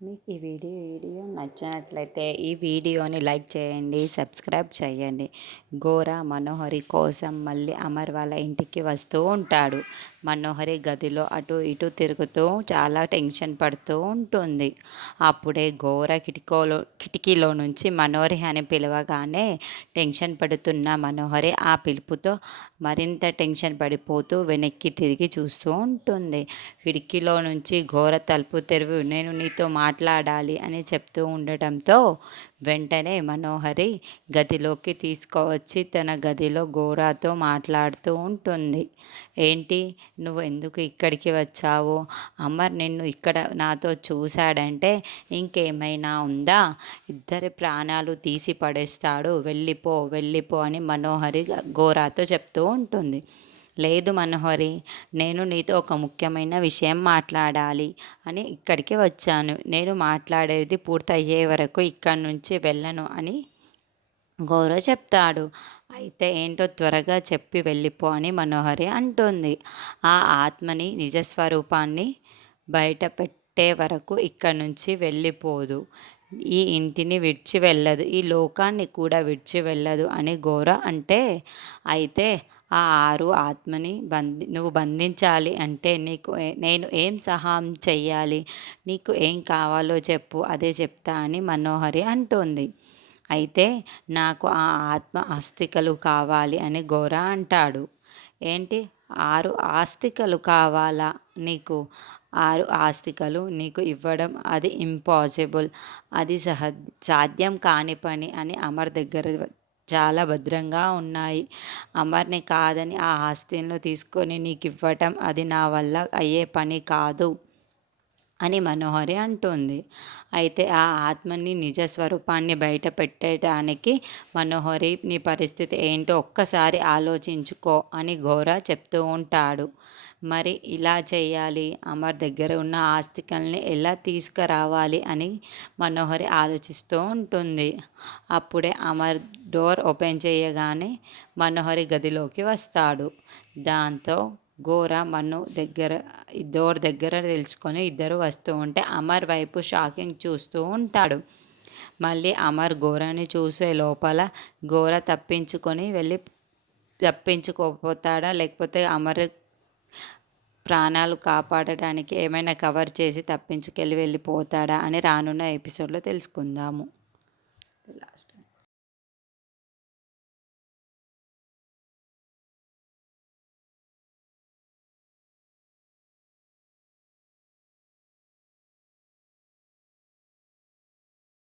మీకు ఈ video video నచ్చినట్లయితే ఈ వీడియోని లైక్ చేయండి సబ్స్క్రైబ్ చేయండి. గోరా మనోహరి కోసం మళ్ళీ అమర్ వాళ్ళ ఇంటికి వస్తూ ఉంటాడు. మనోహరి గదిలో అటు ఇటు తిరుగుతూ చాలా టెన్షన్ పడుతూ ఉంటుంది. అప్పుడే ఘోర కిటికీలో కిటికీలో నుంచి మనోహరి అని పిలవగానే టెన్షన్ పడుతున్న మనోహరి ఆ పిలుపుతో మరింత టెన్షన్ పడిపోతూ వెనక్కి తిరిగి చూస్తూ ఉంటుంది. కిటికీలో నుంచి ఘోర తలుపు తెరువు నేను నీతో మాట్లాడాలి అని చెప్తూ ఉండటంతో వెంటనే మనోహరి గదిలోకి తీసుకువచ్చి తన గదిలో గోరాతో మాట్లాడుతూ ఉంటుంది. ఏంటి? నువ్వు ఎందుకు ఇక్కడికి వచ్చావు? అమర్ నిన్ను ఇక్కడ నాతో చూశాడంటే ఇంకేమైనా ఉందా? ఇద్దరి ప్రాణాలు తీసి పడేస్తాడు వెళ్ళిపో వెళ్ళిపో అని మనోహరి గోరాతో చెప్తూ ఉంటుంది. లేదు మనోహరి నేను నీతో ఒక ముఖ్యమైన విషయం మాట్లాడాలి అని ఇక్కడికి వచ్చాను. నేను మాట్లాడేది పూర్తయ్యే వరకు ఇక్కడి నుంచి వెళ్ళను అని గౌరవ్ చెప్తాడు. అయితే ఏంటో త్వరగా చెప్పి వెళ్ళిపో అని మనోహరి అంటుంది. ఆ ఆత్మని నిజస్వరూపాన్ని బయట పెట్టే వరకు ఇక్కడి నుంచి వెళ్ళిపోదు. ఈ ఇంటిని విడిచి వెళ్ళదు. ఈ లోకాన్ని కూడా విడిచి వెళ్ళదు అని ఘోర అంటే అయితే ఆ ఆరు ఆత్మని బంధి నువ్వు బంధించాలి అంటే నీకు నేను ఏం సహాయం చెయ్యాలి? నీకు ఏం కావాలో చెప్పు అదే చెప్తా అని మనోహరి అంటుంది. అయితే నాకు ఆ ఆత్మ ఆస్తికలు కావాలి అని ఘోర అంటాడు. ఏంటి? ఆరు ఆస్తికలు కావాలా నీకు? ఆరు ఆస్తికలు నీకు ఇవ్వడం అది ఇంపాసిబుల్ అది సహ సాధ్యం కాని పని అని అమర్ దగ్గర చాలా భద్రంగా ఉన్నాయి. అమర్ని కాదని ఆ ఆస్తిని తీసుకొని నీకు ఇవ్వటం అది నా వల్ల అయ్యే పని కాదు అని మనోహరి అంటుంది. అయితే ఆ ఆత్మని నిజ స్వరూపాన్ని బయట పెట్టడానికి మనోహరి నీ పరిస్థితి ఏంటో ఒక్కసారి ఆలోచించుకో అని ఘోర చెప్తూ ఉంటాడు. మరి ఇలా చేయాలి అమర్ దగ్గర ఉన్న ఆస్తికల్ని ఎలా తీసుకురావాలి అని మనోహరి ఆలోచిస్తూ ఉంటుంది. అప్పుడే అమర్ డోర్ ఓపెన్ చేయగానే మనోహరి గదిలోకి వస్తాడు. దాంతో ఘోర మన్ను దగ్గర డోర్ దగ్గర తెలుసుకొని ఇద్దరు వస్తూ ఉంటే అమర్ వైపు షాకింగ్ చూస్తూ ఉంటాడు. మళ్ళీ అమర్ ఘోరని చూసే లోపల ఘోర తప్పించుకొని వెళ్ళి తప్పించుకోపోతాడా లేకపోతే అమర్ ప్రాణాలు కాపాడటానికి ఏమైనా కవర్ చేసి తప్పించుకెళ్ళి వెళ్ళిపోతాడా అని రానున్న ఎపిసోడ్లో తెలుసుకుందాము. లాస్ట్